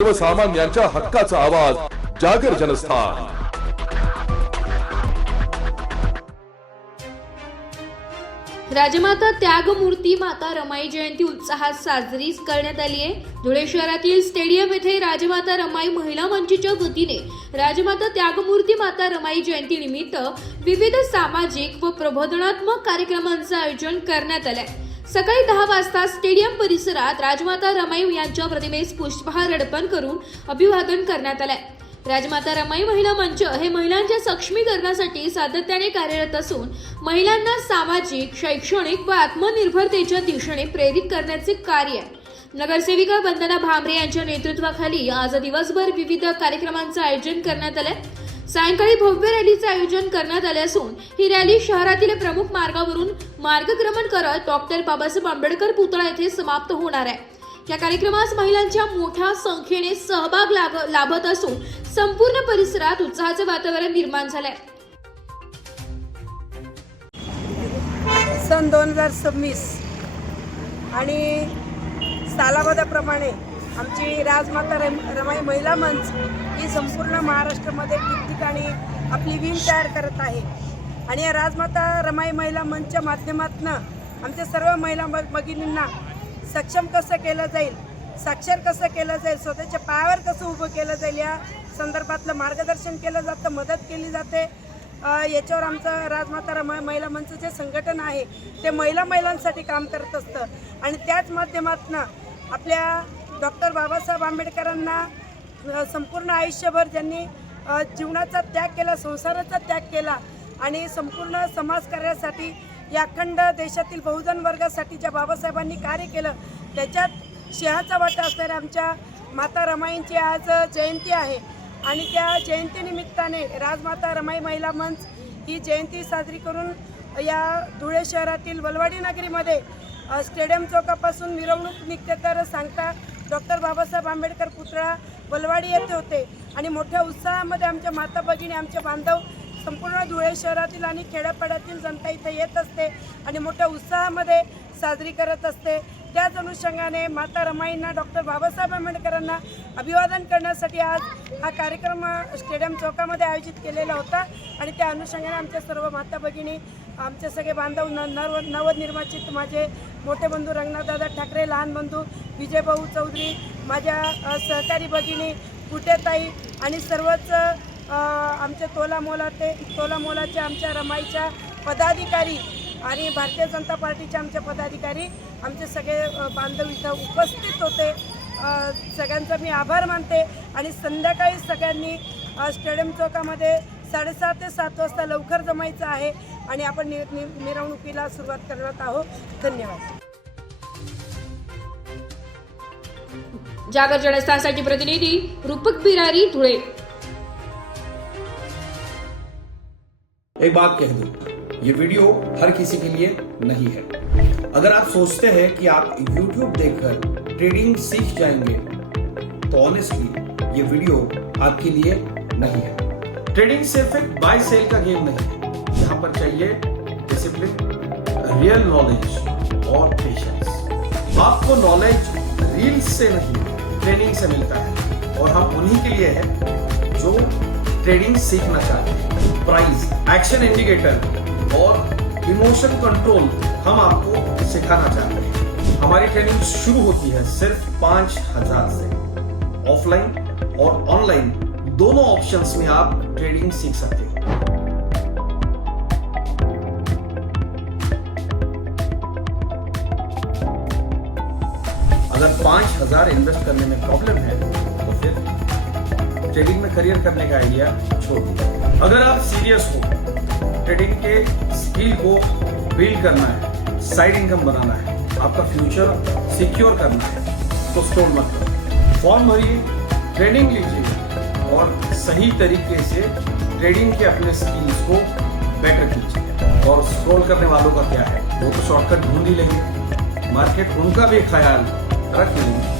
सर्वसामान्यांच्या हक्काचा आवाज जागर जनस्थान। राजमाता त्यागमूर्ती माता रमाई जयंती उत्साहात साजरी करण्यात आली आहे। धुळे शहरातील स्टेडियम येथे राजमाता रमाई महिला मंचच्या वतीने राजमाता त्यागमूर्ती माता रमाई जयंती निमित्त विविध सामाजिक व प्रबोधनात्मक कार्यक्रमांचे आयोजन करण्यात आले। सकाळी 10 वाजता स्टेडियम परिसरात राजमाता रमाई यांच्या प्रतिमेस पुष्पहार अर्पण करून अभिवादन करण्यात आले। राजमाता रमाई महिला मंच हे महिलांच्या सक्षमीकरणासाठी सातत्याने कार्यरत असून महिलांना सामाजिक, शैक्षणिक व आत्मनिर्भरतेच्या दिशेने प्रेरित करण्याचे कार्य आहे। नगरसेविका वंदना भामरे यांच्या नेतृत्वाखाली आज दिवसभर विविध कार्यक्रमांचे आयोजन करण्यात आले। सायंकाळी भव्य रॅलीचे आयोजन करण्यात आले असून ही रॅली शहरातील प्रमुख मार्गावरून मार्गक्रमण करत डॉक्टर बाबासाहेब आंबेडकर पुतळा येथे समाप्त होणार आहे। या कार्यक्रमास महिलांच्या मोठ्या संख्येने सहभाग लाभत असून संपूर्ण परिसरात उत्साहाचे वातावरण निर्माण झाले। सन 2026 आणि सालाबादाप्रमाणे आमची राजमाता रमाई महिला मंच ही संपूर्ण महाराष्ट्रामध्ये ठिकठिकाणी आपली विंग तयार करत आहे आणि या राजमाता रमाई महिला मंचच्या माध्यमातून आमच्या सर्व महिला भगिनींना सक्षम कसं केलं जाईल, साक्षर कसं केलं जाईल, स्वतःच्या पायावर कसं उभं केलं जाईल या संदर्भातलं मार्गदर्शन केलं जातं, मदत केली जाते। याच्यावर आमचं राजमाता रमाई महिला मंच जे संघटन आहे ते महिलांसाठी काम करत असतं आणि त्याच माध्यमातून आपल्या डॉक्टर बाबासाहेब आंबेडकरांना संपूर्ण आयुष्यभर ज्यांनी जीवनाचा त्याग केला, संसाराचा त्याग केला आणि संपूर्ण समाजकार्यासाठी या अखंड देशातील बहुजन वर्गासाठी ज्या बाबासाहेबांनी कार्य केलं त्याच्यात सिंहाचा वाटा असणाऱ्या आमच्या माता रमाईंची आज जयंती आहे आणि त्या जयंतीनिमित्ताने राजमाता रमाई महिला मंच ही जयंती साजरी करून या धुळे शहरातील वलवाडी नगरीमध्ये स्टेडियम चौकापासून मिरवणूक निघते तर सांगता डॉक्टर बाबासाहेब आंबेडकर पुतळा वलवाडी येथे होते आणि मोठ्या उत्साहामध्ये आमच्या माता भगिनी, आमचे बांधव, संपूर्ण धुळे शहरातील आणि खेड्यापाड्यातील जनता इथे येत असते आणि मोठ्या उत्साहामध्ये साजरी करत असते। त्याच अनुषंगाने माता रमाईंना, डॉक्टर बाबासाहेब आंबेडकरांना अभिवादन करण्यासाठी आज हा कार्यक्रम स्टेडियम चौकामध्ये आयोजित केलेला होता आणि त्या अनुषंगाने आमच्या सर्व माता भगिनी, आमचे सगळे बांधव, नवनिर्वाचित माझे मोठे बंधू रंगनाथदादा ठाकरे, लहान बंधू विजयभाऊ चौधरी, माझ्या सहकारी भगिनी कुटेताई आणि सर्वच आमचे तोलामोलाचे आमच्या रमाईच्या पदाधिकारी आणि भारतीय जनता पार्टीचे आमचे पदाधिकारी, आमचे सगळे बांधव इथं उपस्थित होते। सगळ्यांचा मी आभार मानते आणि संध्याकाळी सगळ्यांनी स्टेडियम चौकामध्ये 6:30 ते 7 वाजता लवकर जमायचं आहे आणि आपण मिरवणुकीला सुरुवात करत आहोत। धन्यवाद। जागर जनस्थानसाठी प्रतिनिधी रूपक बिरारी, धुळे। एक बात कह दूं, ये वीडियो हर किसी के लिए नहीं है। अगर आप सोचते हैं कि आप YouTube देखकर ट्रेडिंग सीख जाएंगे तो ऑनेस्टली ये वीडियो आपके लिए नहीं है। ट्रेडिंग सिर्फ एक बाय सेल का गेम नहीं है। यहाँ पर चाहिए डिसिप्लिन, रियल नॉलेज और पेशेंस। आपको नॉलेज रील्स से नहीं, ट्रेनिंग से मिलता है और हम उन्हीं के लिए हैं जो ट्रेडिंग सीखना चाहते हैं। प्राइस, एक्शन इंडिकेटर और इमोशन कंट्रोल हम आपको सिखाना चाहते हैं। हमारी ट्रेनिंग शुरू होती है सिर्फ 5,000 से। ऑफलाइन और ऑनलाइन दोनों ऑप्शंस में आप ट्रेडिंग सीख सकते हैं। अगर 5,000 इन्वेस्ट करने में प्रॉब्लम है तो फिर ट्रेडिंग में करियर करने का आइडिया छोड़ दीजिए। अगर आप सीरियस हो, ट्रेडिंग के स्किल को बिल्ड करना है, साइड इनकम बनाना है, आपका फ्यूचर सिक्योर करना है तो स्टॉल मत करो। फॉर्म भरिए, ट्रेनिंग लीजिए और सही तरीके से ट्रेडिंग के अपने स्किल्स को बेटर कीजिए। और स्क्रॉल करने वालों का क्या है, वो तो शॉर्टकट ढूंढ ही लेंगे, मार्केट उनका भी ख्याल रख लेंगे।